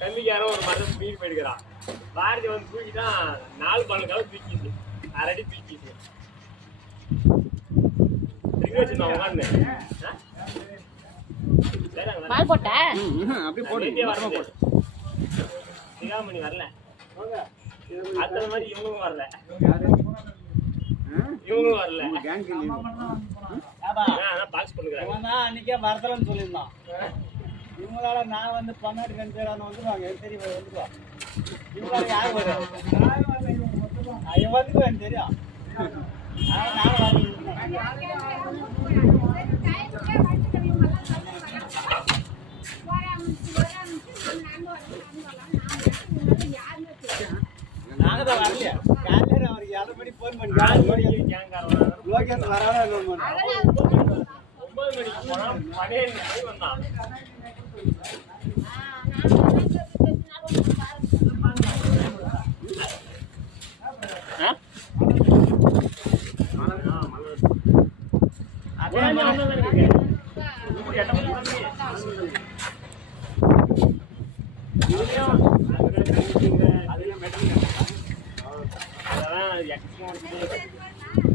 கம்பிக்காரன் ஒரு மரம் தூக்கி போயிடுக்கிறான். பாரதி வந்து தூக்கிட்டான், 4 பாலுக்காக தூக்கிச்சு, அரடி தூக்கிச்சு. வச்சிருந்தான் உட்காந்து பால் போட்ட அப்படியே போடு. சிகாமணி வரல, அந்த மாதிரி இவங்களும் வரல, இவங்களும் வரல. பாக்ஸ் பண்ணுறாங்க. அன்னைக்கே வரதலன்னு சொல்லியிருந்தான். இவங்களால நான் வந்து பன்னாட்டு ரெண்டு பேர் வந்துருவாங்க, சரி வந்துருவா. இவங்களால யார் வரும்? வந்துக்குவேன் தெரியும். நாங்க தான் வரலையா? காலையில அவருக்கு 7 மணி போன் பண்ணி லோகேஷ் வராத 9 மணிக்கு போனா 12 மணிக்கு வந்தான்.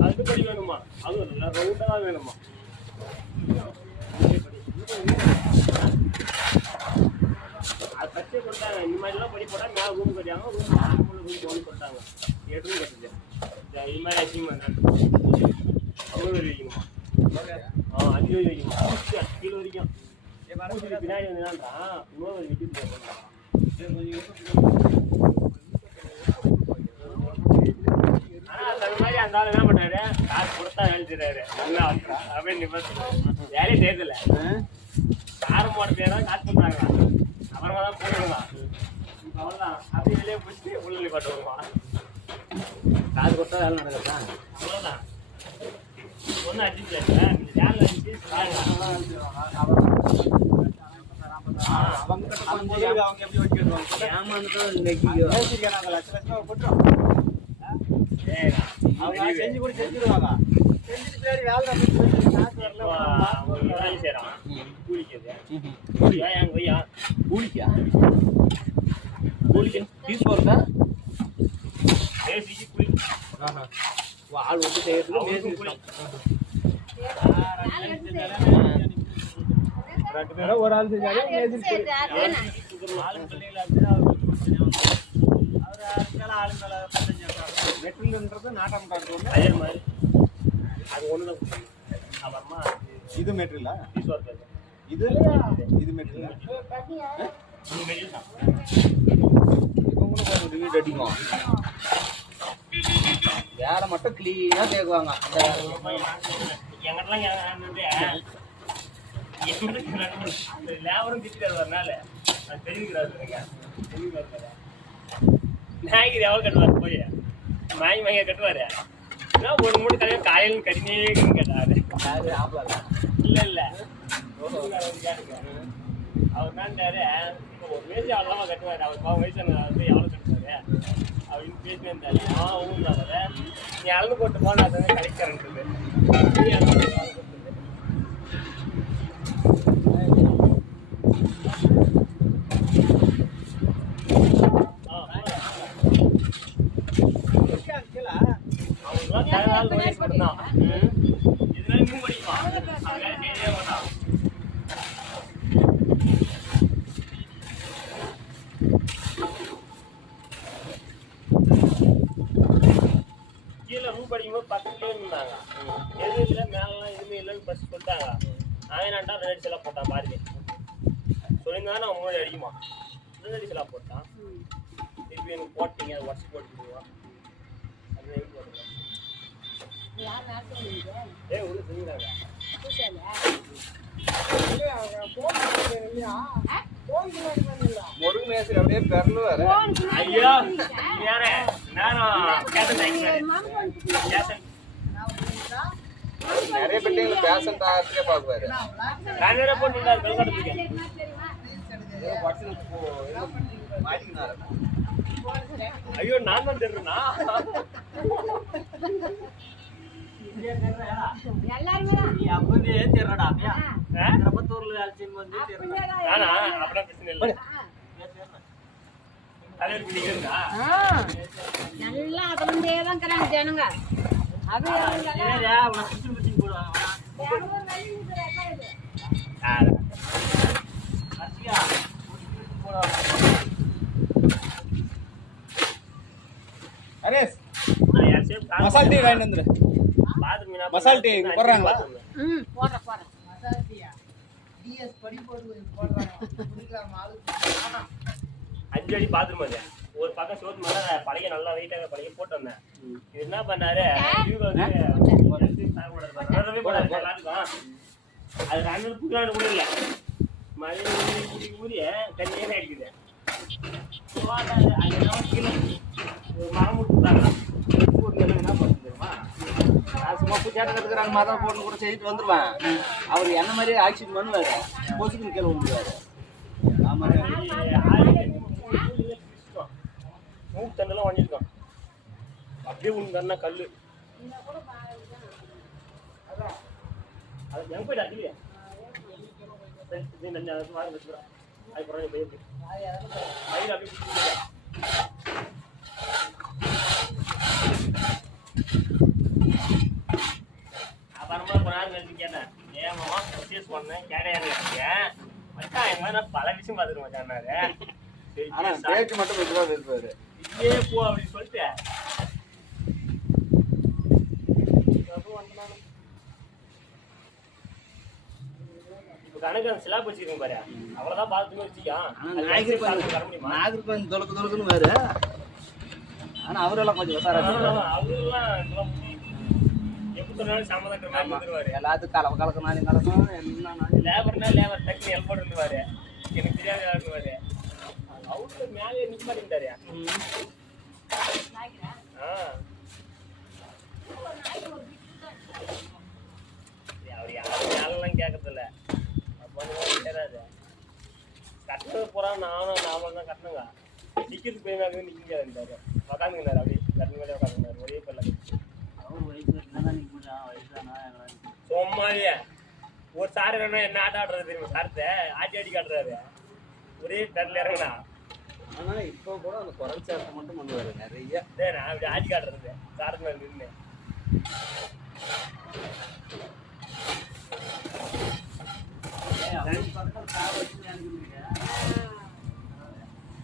அதுக்கு படி வேணுமா? அதுவும் நல்லா ரவுண்டா தான் வேணுமா? அது பச்சை கொடுத்தாங்க. இந்த மாதிரிலாம் படி போட்டால் மேலே ரூம் கட்டியாங்க, ரூம் ரூம் கொடுத்தாங்க. 8 ரூம் கட்டுது. இது மாதிரி அசிங்கமா அவ்வளோ வைக்கணுமா? 5 வைக்கணுமா? கீழே வரைக்கும் பின்னாடி வந்துதான் இன்னொரு வெட்டி போடுறாங்க. அந்த ஆள் என்ன பண்றாரு? காசு கொடுத்தா வேலை செய்யறாரு. நல்லா அப்படின்னு வேலையை செய்யறதில்ல. காரம் போட பேரா காசு பண்றாங்க, அப்புறமா தான் போடுவாங்க. அவ்வளோதான், அப்படியே வெளியே போச்சு உள்ள பட்டு வருவான். காசு கொடுத்தா வேலை நடக்கா? அவ்வளோதான். ஒன்றும் அடிச்சு வேலை அடிச்சு அவங்க எப்படி வச்சுருவாங்க? லட்ச லட்சமா போட்டுரும். அவங்க செஞ்சு கூட செஞ்சுருவாங்க. செஞ்சுட்டு பேர் வேலை செய்யறான். கூலிக்குது கூலிக்கா? கூலிக்கு ஃபீஸ் போகிறதா? பேசிக்கு கூலி. ஆள் விட்டு செய்யறதுக்கு கூலி. 2 பேரும் ஒரு ஆள் செஞ்சாலே மெட்டீரியல்ன்றது நாட்டம் காட்டுவோம். அதே மாதிரி அது ஒண்ணுதான். அப்புறமா இது மெட்டீரியலா? இது இது மெட்டீரியலா? இவங்களும் ஒரு வீடு அடிக்கும். வேற மட்டும் கிளீனா தேக்குவாங்க. எங்கிட்டலாம் லேபரும் திட்டாரு வரனால அது தெரிவிக்கிறாரு. நாய்க்கு எவ்வளோ கட்டுவாரு? போய் மாய் மாய்யா கட்டுவாரு. ஒரு மூணு கடையில் காலையில் கடினே கேட்டாரு. இல்லை இல்லை அவர் தான்டாரு. ஒரு வயசு அவ்வளோவா கட்டுவார். அவர் பாவம் வயசு வந்து எவ்வளோ கட்டுவாரு அப்படின்னு பேசினே இருந்தாரு. ஊருந்தாரு. நீ அளந்து போட்டு போனா அது வந்து கிடைக்கிறன்றது. கீழே ரூம் படிக்கும்போது 10 கிலோ இருந்தாங்க. எதுவும் இல்லை, மேலாம் எதுவுமே இல்லைன்னு ஃபஸ்ட் சொல்லிட்டாங்க. அவனாண்டா 2 அடிச்செல்லாம் போட்டான். பாருங்க சொல்லியிருந்தாங்க நான் 3 அடிக்குமா 2 அடிச்செல்லாம் போட்டான். திருப்பி எனக்கு போட்டீங்க, அதை உடச்சி போட்டுருவா. அது எப்படி போட்டுருவா? உள்ள சொல்லிடுறாங்க. முருகு மேசரி அப்படியே பெறலுவாரு. ஐயோ நேரம் நிறைய பிள்ளைங்க பேஷண்ட் ஆகிறதுக்கே பார்க்குவாரு. மாட்டிக்கினாரு. ஐயோ நான் தான் தெரியுறேன்னா நீ அப்பவே தேர்றடா அப்படியா ஆ? திருப்பத்தூர்ல வேலை செய்யும் போது நானா அப்படிலாம் பிரச்சனை இல்லை தலைவர் பிடிக்கிறா நல்லா அதுலந்தே தான் இருக்கிறாங்க ஜனங்க அது போடுவாங்க அரேஸ் மசால் டீ வாங்கிட்டு வந்துரு மசால் டீ போடுறாங்களா ம் போடுறேன் அஞ்சு அடி பாத்ரூம் அது ஒரு பக்கம் சோத்து மேல பழைய நல்லா வெயிட்டாக பழைய போட்டு வந்தேன் இது என்ன பண்ணாரு இவங்க வந்து அது ரெண்டு புதுநாடு கூட இல்லை மழை ஊறிய தண்ணியே அடிக்குது கீழே ஒரு மரம் கொடுத்தாங்க என்ன பண்ணுறது தெரியுமா நான் சும்மா பூச்சாட்டம் இருக்கிறாங்க மதம் போட்டு கூட செய்துட்டு வந்துடுவேன் அவர் என்ன மாதிரியே ஆக்சிடென்ட் பண்ணுவார் கொசுக்குன்னு கீழே விழுந்துருவாரு மூக்கு தண்டெல்லாம் வாங்கியிருக்கான் அப்படியே உண்ணுன்னா கல் அது எங்க போயிட்டு அடிக்கலையா வாங்க வச்சுக்கிறேன் அதுக்கப்புறம் போயிட்டு மயில் அப்படியே அப்புறமா கொஞ்ச நாள் கழிச்சு கேட்டேன் ஏன் மாமா பர்ச்சேஸ் பண்ணேன் கேடையாது மச்சான் எங்க நான் பல விஷயம் பார்த்துட்டு மச்சான்னாரு ஆனா பேச்சு மட்டும் மெதுவாக இருப்பாரு இதே போ அப்படின்னு சொல்லிட்டு இப்போ கணக்கு அந்த சிலாப் வச்சுருக்கேன் பாரு அவ்வளோதான் பார்த்துமே வச்சுக்கான் வர முடியுமா நாகர்கோவில் தொலைக்குன்னு வேறு ஆனால் அவரெல்லாம் கொஞ்சம் விசாரம் அவரெல்லாம் எப்படி சொன்னாலும் சம்மதன்ற மாதிரி வந்துருவாரு எல்லாத்துக்கும் கலக்கணும் கலக்கணும் எல்லாம் லேபர்னா லேபர் டக்குனு ஹெல்ப் பண்ணுவாரு எனக்கு தெரியாது யாருன்னு அவரு மேலே நிக்க மாட்டேங்கிறாரு அவர் யாரும் மேலாம் கேட்கறதில்ல அப்போ கேட்காது கட்டினது போறா நாம தான் கட்டணுங்க டிக்கெட் போய் நிக்க இருந்தாரு உக்காந்துக்கினாரு அப்படியே கட்டின மேலே உட்காந்துருந்தாரு ஒரே பேர்ல சும்மாவே ஒரு சார் வேணும் என்ன ஆட்டம் ஆடுறது தெரியுமா சாரத்தை ஆட்டி ஆட்டி காட்டுறாரு ஒரே தரல இறங்குனா ஆனால் இப்போ கூட அந்த குரல் சேர்த்து மட்டும் பண்ணுவார் நிறைய நான் அப்படி ஆட்டி காட்டுறது சாரத்து மேலே நின்று பக்கம்